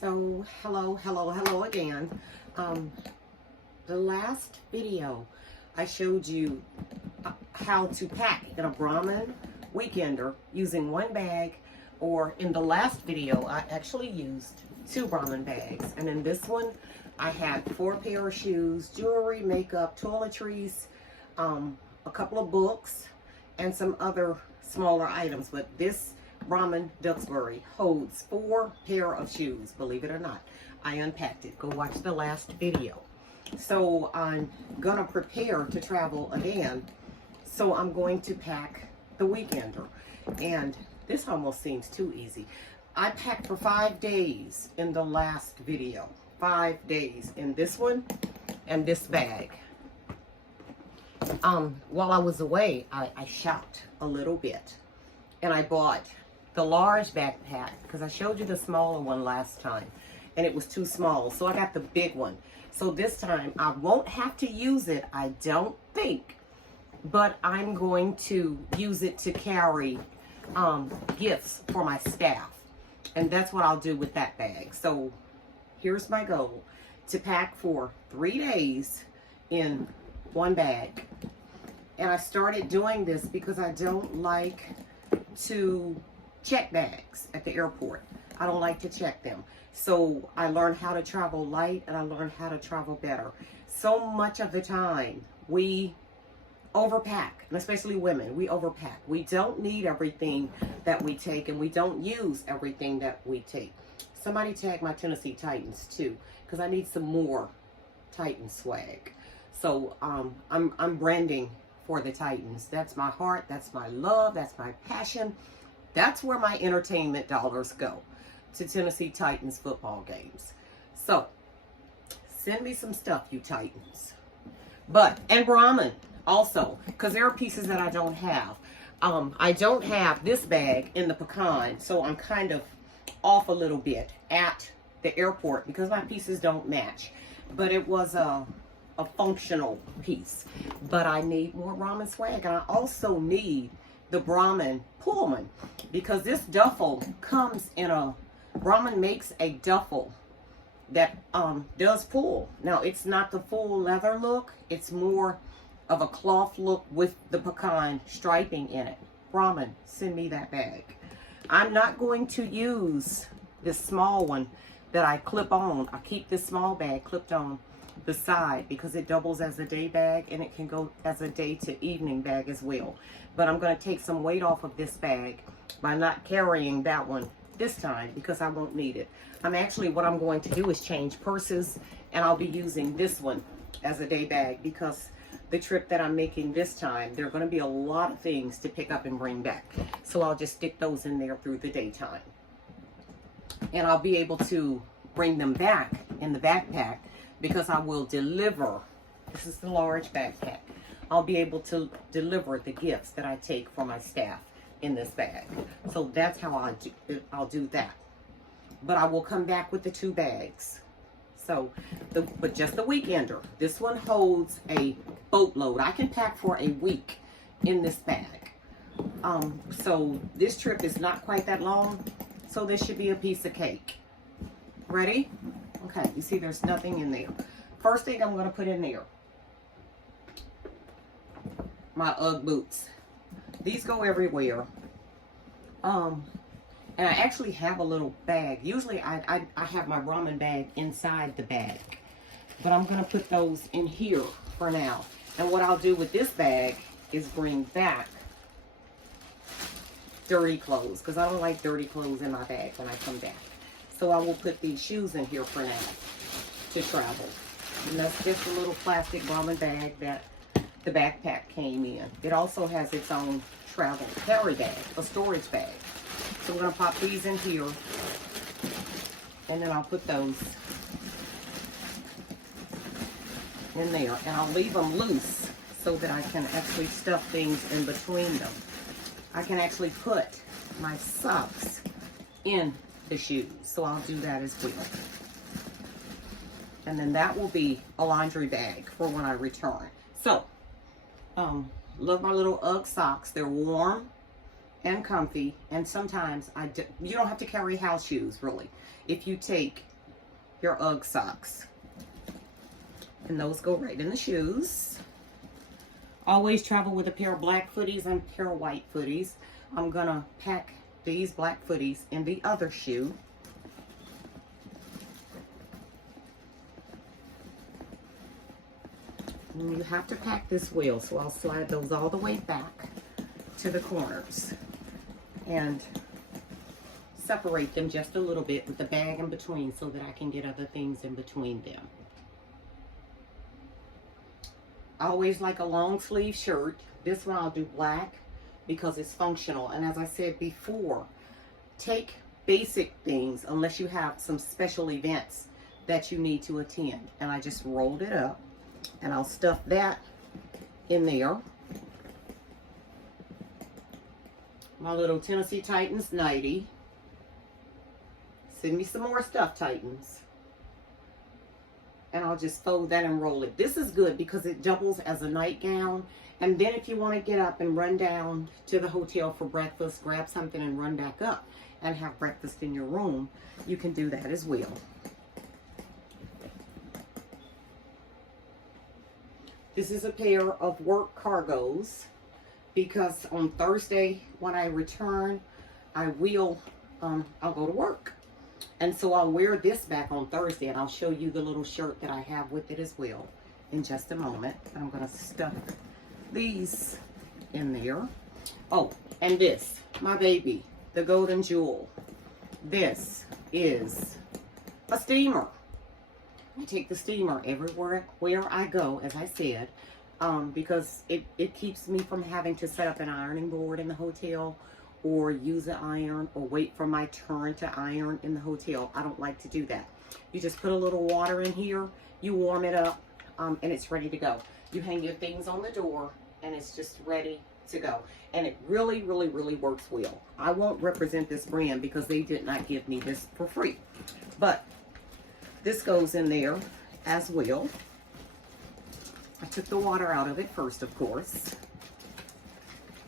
So hello again. The last video I showed you how to pack in a Brahmin weekender using one bag, or in the last video I actually used 2 Brahmin bags, and in this one I had 4 pair of shoes, jewelry, makeup, toiletries, a couple of books, and some other smaller items. But this Brahmin Duxbury holds 4 pair of shoes, believe it or not. I unpacked it. Go watch the last video. So I'm gonna prepare to travel again. So I'm going to pack the weekender. And this almost seems too easy. I packed for 5 days in the last video. 5 days in this one and this bag. While I was away, I shopped a little bit. And I bought the large backpack because I showed you the smaller one last time and it was too small, so I got the big one. So this time I won't have to use it, I don't think, but I'm going to use it to carry gifts for my staff, and that's what I'll do with that bag. So here's my goal: to pack for 3 days in one bag. And I started doing this because I don't like to check bags at the airport. I don't like to check them. So I learned how to travel light, and I learned how to travel better. So much of the time we overpack, and especially women, we overpack. We don't need everything that we take, and we don't use everything that we take. Somebody tag my Tennessee Titans too, because I need some more Titan swag. So I'm branding for the Titans. That's my heart, that's my love, that's my passion. That's where my entertainment dollars go, to Tennessee Titans football games. So send me some stuff, you Titans. And Brahmin also, because there are pieces that I don't have. I don't have this bag in the pecan, so I'm kind of off a little bit at the airport because my pieces don't match. But it was a functional piece. But I need more Brahmin swag, and I also need the Brahmin Pullman, because this duffel comes in a, Brahmin makes a duffel that does pull. Now it's not the full leather look, it's more of a cloth look with the pecan striping in it. Brahmin, send me that bag. I'm not going to use this small one that I clip on. I keep this small bag clipped on the side because it doubles as a day bag, and it can go as a day to evening bag as well. But I'm going to take some weight off of this bag by not carrying that one this time because I won't need it. What I'm going to do is change purses, and I'll be using this one as a day bag because the trip that I'm making this time, there are going to be a lot of things to pick up and bring back. So I'll just stick those in there through the daytime. And I'll be able to bring them back in the backpack because I will deliver. This is the large backpack. I'll be able to deliver the gifts that I take for my staff in this bag. So that's how I'll do that. But I will come back with the 2 bags. So, but just the weekender. This one holds a boatload. I can pack for a week in this bag. So this trip is not quite that long. So this should be a piece of cake. Ready? Okay, you see there's nothing in there. First thing I'm going to put in there, my UGG boots. These go everywhere. And I actually have a little bag. Usually I have my Brahmin bag inside the bag. But I'm going to put those in here for now. And what I'll do with this bag is bring back dirty clothes, because I don't like dirty clothes in my bag when I come back. So I will put these shoes in here for now to travel. And that's just a little plastic Brahmin bag that the backpack came in. It also has its own travel carry bag, a storage bag. So I'm going to pop these in here, and then I'll put those in there. And I'll leave them loose so that I can actually stuff things in between them. I can actually put my socks in the shoes, so I'll do that as well. And then that will be a laundry bag for when I return. So, love my little UGG socks. They're warm and comfy. And sometimes you don't have to carry house shoes, really, if you take your UGG socks. And those go right in the shoes. Always travel with a pair of black footies and a pair of white footies. I'm going to pack these black footies in the other shoe. And you have to pack this well, so I'll slide those all the way back to the corners and separate them just a little bit with the bag in between so that I can get other things in between them. I always like a long sleeve shirt. This one I'll do black because it's functional. And as I said before, take basic things unless you have some special events that you need to attend. And I just rolled it up and I'll stuff that in there. My little Tennessee Titans nightie. Send me some more stuff, Titans. And I'll just fold that and roll it. This is good because it doubles as a nightgown. And then if you want to get up and run down to the hotel for breakfast, grab something and run back up and have breakfast in your room, you can do that as well. This is a pair of work cargos because on Thursday when I return, I'll go to work. And so I'll wear this back on Thursday, and I'll show you the little shirt that I have with it as well in just a moment. I'm going to stuff these in there. Oh, and this, my baby, the golden jewel. This is a steamer. I take the steamer everywhere where I go, as I said, because it keeps me from having to set up an ironing board in the hotel or use an iron or wait for my turn to iron in the hotel. I don't like to do that. You just put a little water in here, you warm it up, and it's ready to go. You hang your things on the door and it's just ready to go. And it really, really, really works well. I won't represent this brand because they did not give me this for free. But this goes in there as well. I took the water out of it first, of course.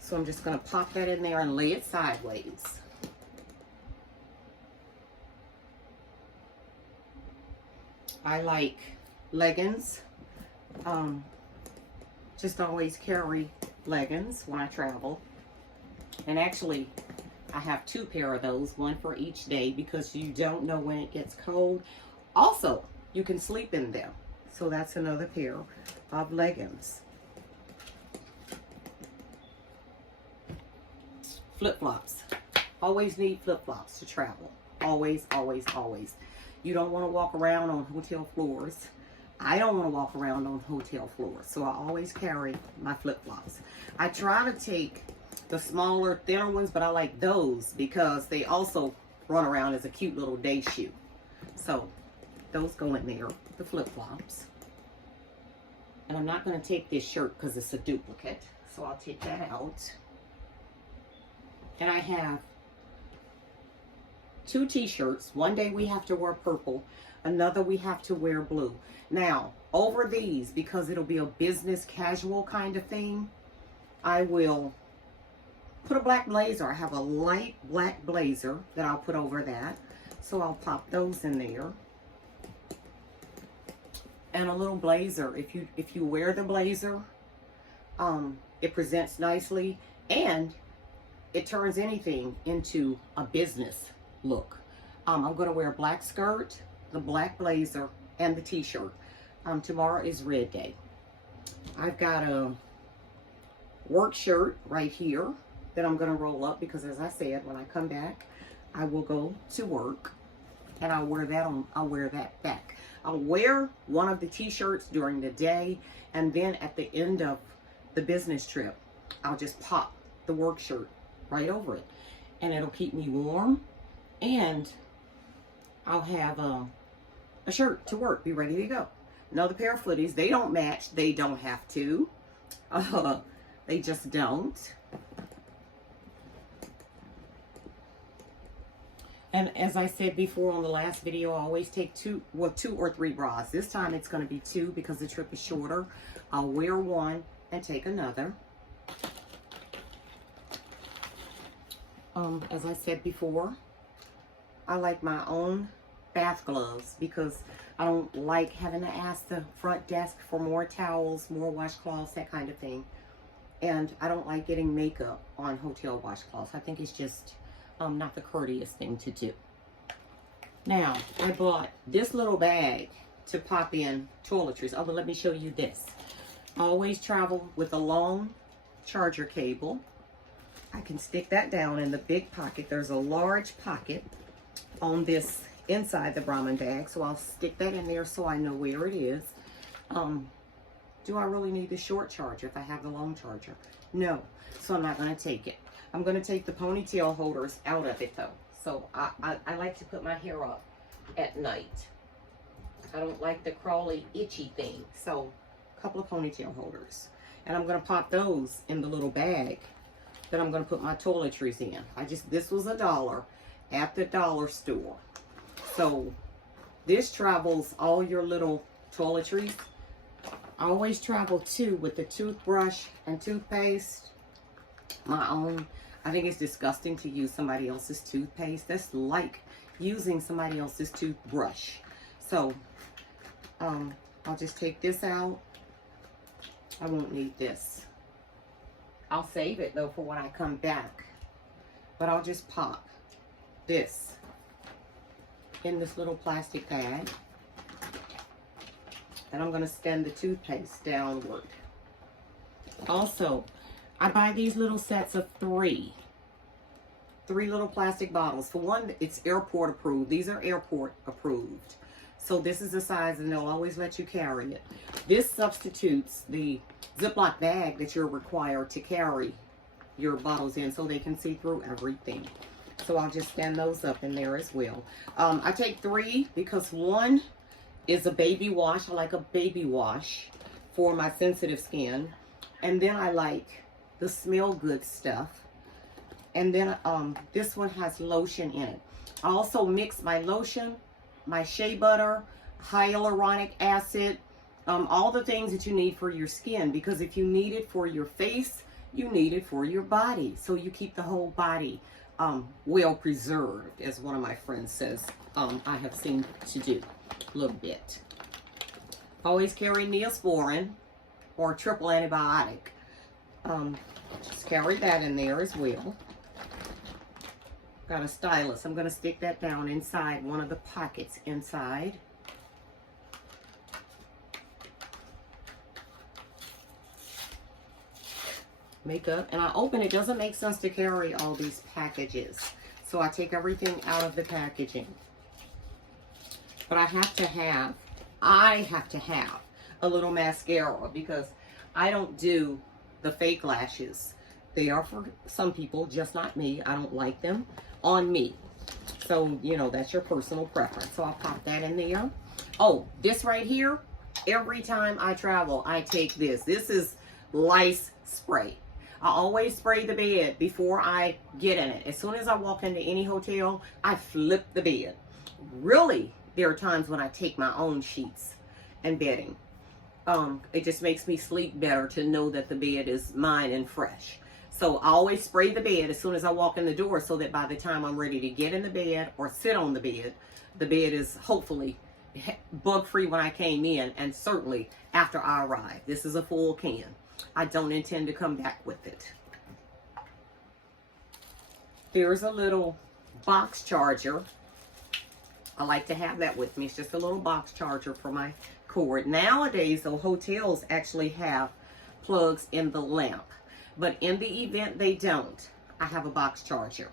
So I'm just going to pop that in there and lay it sideways. I like leggings. Just always carry leggings when I travel. And actually, I have 2 pair of those, one for each day because you don't know when it gets cold. Also, you can sleep in them. So that's another pair of leggings. Flip-flops. Always need flip-flops to travel. Always, always, always. You don't want to walk around on hotel floors. I don't want to walk around on hotel floors. So I always carry my flip-flops. I try to take the smaller, thinner ones, but I like those because they also run around as a cute little day shoe. So those go in there, the flip-flops. And I'm not going to take this shirt because it's a duplicate. So I'll take that out. And I have 2 t-shirts. One day we have to wear purple. Another we have to wear blue. Now, over these, because it'll be a business casual kind of thing, I will put a black blazer. I have a light black blazer that I'll put over that. So I'll pop those in there. And a little blazer. If you wear the blazer, it presents nicely and it turns anything into a business look. I'm going to wear a black skirt, the black blazer, and the t-shirt. Tomorrow is red day. I've got a work shirt right here that I'm going to roll up because, as I said, when I come back, I will go to work and I'll wear that on. I'll wear that back. I'll wear one of the t-shirts during the day, and then at the end of the business trip, I'll just pop the work shirt right over it, and it'll keep me warm, and I'll have a shirt to work, be ready to go. Another pair of footies. They don't match. They don't have to. They just don't. And as I said before on the last video, I always take 2 or 3 bras. This time it's going to be 2 because the trip is shorter. I'll wear one and take another. As I said before, I like my own bath gloves because I don't like having to ask the front desk for more towels, more washcloths, that kind of thing. And I don't like getting makeup on hotel washcloths. I think it's just not the courteous thing to do. Now, I bought this little bag to pop in toiletries. Oh, but let me show you this. I always travel with a long charger cable. I can stick that down in the big pocket. There's a large pocket on this inside the Brahmin bag, so I'll stick that in there so I know where it is. Do I really need the short charger if I have the long charger? No, so I'm not going to take it. I'm going to take the ponytail holders out of it though. So I like to put my hair up at night. I don't like the crawly, itchy thing. So a couple of ponytail holders. And I'm going to pop those in the little bag that I'm going to put my toiletries in. This was $1 at the dollar store. So this travels all your little toiletries. I always travel too with the toothbrush and toothpaste. My own. I think it's disgusting to use somebody else's toothpaste. That's like using somebody else's toothbrush. So I'll just take this out. I won't need this. I'll save it though for when I come back. But I'll just pop this in this little plastic bag. And I'm going to stand the toothpaste downward. Also, I buy these little sets of three little plastic bottles. For one, it's airport approved. These are airport approved. So this is the size and they'll always let you carry it. This substitutes the Ziploc bag that you're required to carry your bottles in so they can see through everything. So I'll just stand those up in there as well. I take 3 because one is a baby wash. I like a baby wash for my sensitive skin. And then I like the smell good stuff. And then this one has lotion in it. I also mix my lotion, my shea butter, hyaluronic acid, all the things that you need for your skin. Because if you need it for your face, you need it for your body. So you keep the whole body well preserved, as one of my friends says I have seen to do a little bit. Always carry Neosporin or triple antibiotic. Just carry that in there as well. Got a stylus. I'm going to stick that down inside one of the pockets inside. Makeup. And I open it. Doesn't make sense to carry all these packages. So I take everything out of the packaging. But I have to have a little mascara because I don't do the fake lashes. They are for some people, just not me. I don't like them on me. So, you know, that's your personal preference. So I'll pop that in there. Oh, this right here, every time I travel, I take this. This is lice spray. I always spray the bed before I get in it. As soon as I walk into any hotel, I flip the bed. Really, there are times when I take my own sheets and bedding. It just makes me sleep better to know that the bed is mine and fresh. So I always spray the bed as soon as I walk in the door so that by the time I'm ready to get in the bed or sit on the bed is hopefully bug-free when I came in and certainly after I arrive. This is a full can. I don't intend to come back with it. There's a little box charger. I like to have that with me. It's just a little box charger for my cord. Nowadays, the hotels actually have plugs in the lamp. But in the event they don't, I have a box charger.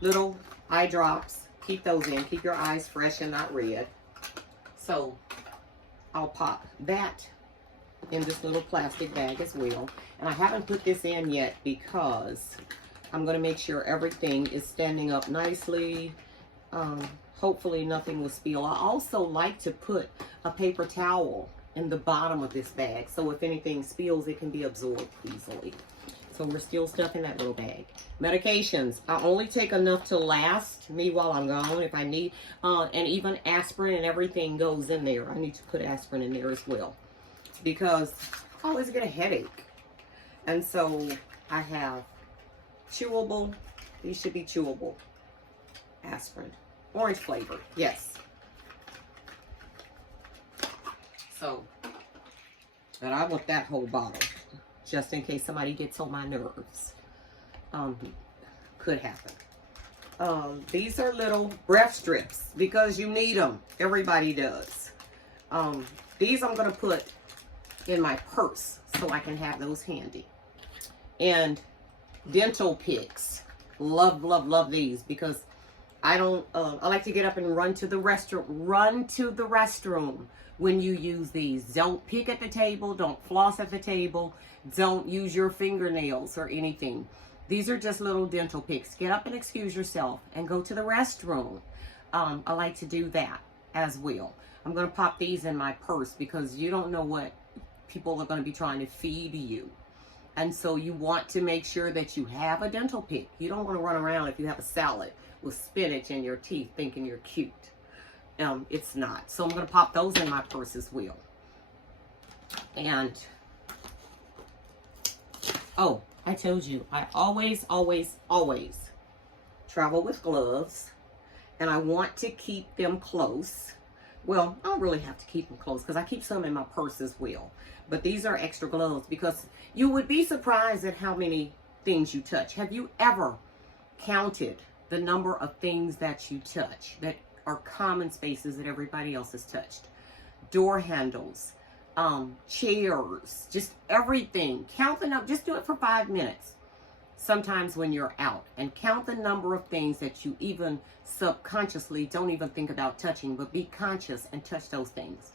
Little eye drops. Keep those in. Keep your eyes fresh and not red. So I'll pop that in this little plastic bag as well. And I haven't put this in yet because I'm going to make sure everything is standing up nicely. Hopefully nothing will spill. I also like to put a paper towel in the bottom of this bag, so if anything spills, it can be absorbed easily. So we're still stuffing that little bag. Medications, I only take enough to last me while I'm gone if I need, and even aspirin and everything goes in there. I need to put aspirin in there as well because I always get a headache. And so I have chewable. These should be chewable. Aspirin. Orange flavor. Yes. So, but I want that whole bottle. Just in case somebody gets on my nerves. Could happen. These are little breath strips because you need them. Everybody does. These I'm going to put in my purse so I can have those handy. And dental picks. Love, love, love these because I don't, I like to get up and run to the restroom. Run to the restroom when you use these. Don't pick at the table. Don't floss at the table. Don't use your fingernails or anything. These are just little dental picks. Get up and excuse yourself and go to the restroom. I like to do that as well. I'm going to pop these in my purse because you don't know what people are going to be trying to feed you. And so you want to make sure that you have a dental pick. You don't want to run around if you have a salad with spinach in your teeth thinking you're cute. It's not. So I'm going to pop those in my purse as well. And, oh, I told you, I always, always, always travel with gloves. And I want to keep them close. Well, I don't really have to keep them close because I keep some in my purse as well. But these are extra gloves because you would be surprised at how many things you touch. Have you ever counted the number of things that you touch that are common spaces that everybody else has touched? Door handles, chairs, just everything. Count them up. Just do it for 5 minutes. Sometimes when you're out, and count the number of things that you even subconsciously don't even think about touching, but be conscious and touch those things.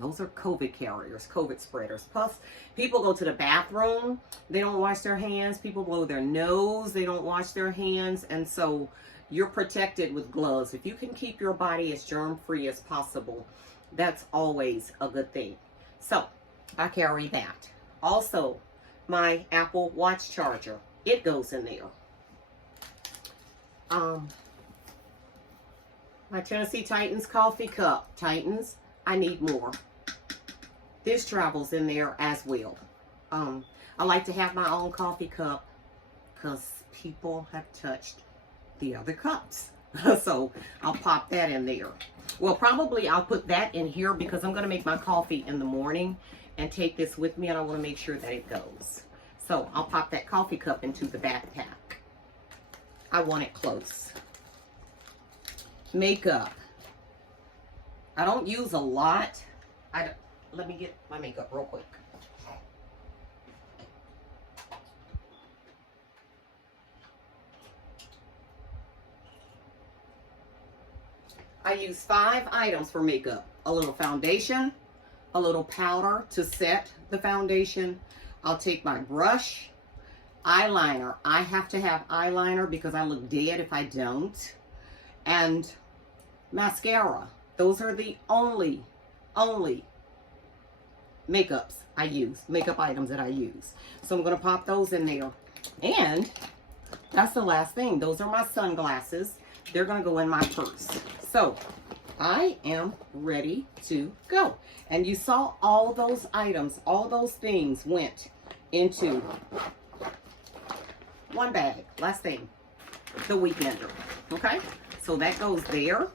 Those are COVID carriers, COVID spreaders. Plus, people go to the bathroom, they don't wash their hands. People blow their nose, they don't wash their hands. And so you're protected with gloves. If you can keep your body as germ-free as possible, that's always a good thing. So I carry that. Also, my Apple Watch charger. It goes in there. My Tennessee Titans coffee cup. Titans, I need more. This travels in there as well. I like to have my own coffee cup because people have touched the other cups. So I'll pop that in there. Well, probably I'll put that in here because I'm going to make my coffee in the morning and take this with me, and I want to make sure that it goes. So I'll pop that coffee cup into the backpack. I want it close. Makeup. I don't use a lot. Let me get my makeup real quick. I use 5 items for makeup. A little foundation, a little powder to set the foundation. I'll take my brush, eyeliner. I have to have eyeliner because I look dead if I don't. And mascara. Those are the only makeups I use, makeup items that I use. So I'm going to pop those in there. And that's the last thing. Those are my sunglasses. They're going to go in my purse. So I am ready to go. And you saw all those items, all those things went into one bag. Last thing, the weekender. Okay, so that goes there.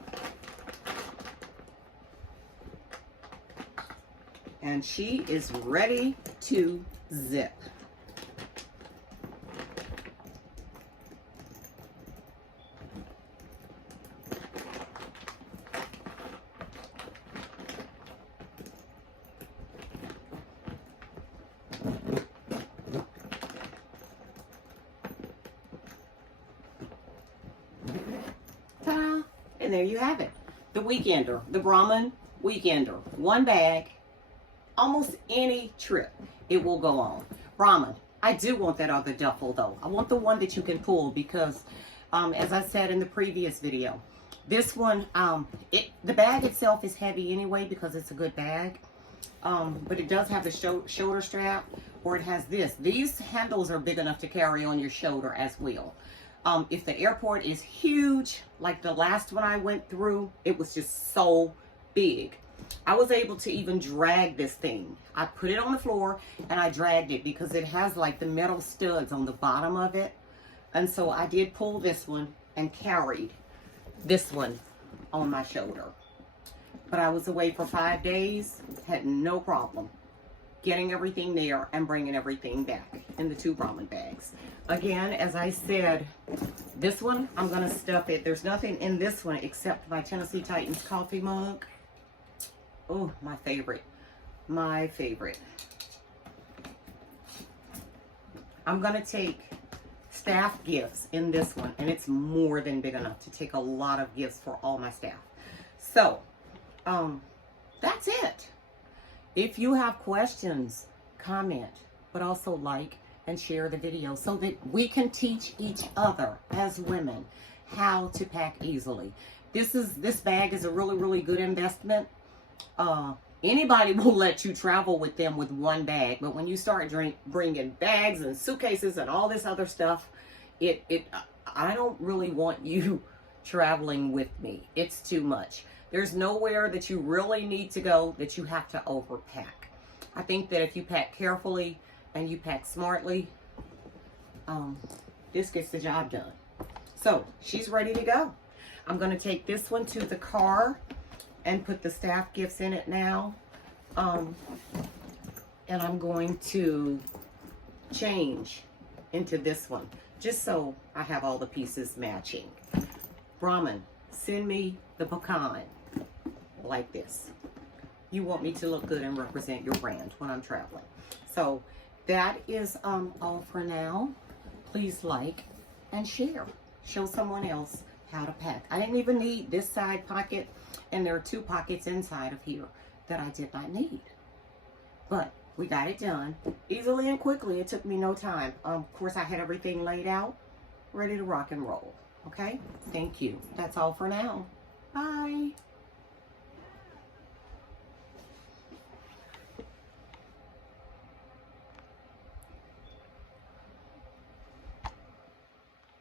And she is ready to zip. Ta-da! And there you have it. The weekender, the Brahmin weekender. One bag. Almost any trip it will go on. Brahmin. I do want that other duffel though. I want the one that you can pull because as I said in the previous video, this one, the bag itself is heavy anyway because it's a good bag. But it does have the shoulder strap, or it has this. These handles are big enough to carry on your shoulder as well. If the airport is huge, like the last one I went through, it was just so big. I was able to even drag this thing. I put it on the floor and I dragged it because it has like the metal studs on the bottom of it. And so I did pull this one and carried this one on my shoulder. But I was away for 5 days, had no problem getting everything there and bringing everything back in the 2 ramen bags. Again, as I said, this one, I'm gonna stuff it. There's nothing in this one except my Tennessee Titans coffee mug. Oh, my favorite. My favorite. I'm gonna take staff gifts in this one, and it's more than big enough to take a lot of gifts for all my staff. So, that's it. If you have questions, comment, but also like and share the video so that we can teach each other as women how to pack easily. This bag is a really good investment. Anybody will let you travel with them with one bag, but when you start bringing bags and suitcases and all this other stuff, I don't really want you traveling with me. It's too much. There's nowhere that you really need to go that you have to overpack. I think that if you pack carefully and you pack smartly, this gets the job done. So she's ready to go. I'm going to take this one to the car and put the staff gifts in it now. And I'm going to change into this one just so I have all the pieces matching. Brahman, send me the pecan like this. You want me to look good and represent your brand when I'm traveling. So that is all for now. Please like and share. Show someone else how to pack. I didn't even need this side pocket, and there are 2 pockets inside of here that I did not need. But we got it done easily and quickly. It took me no time. Of course, I had everything laid out, ready to rock and roll. Okay? Thank you. That's all for now. Bye.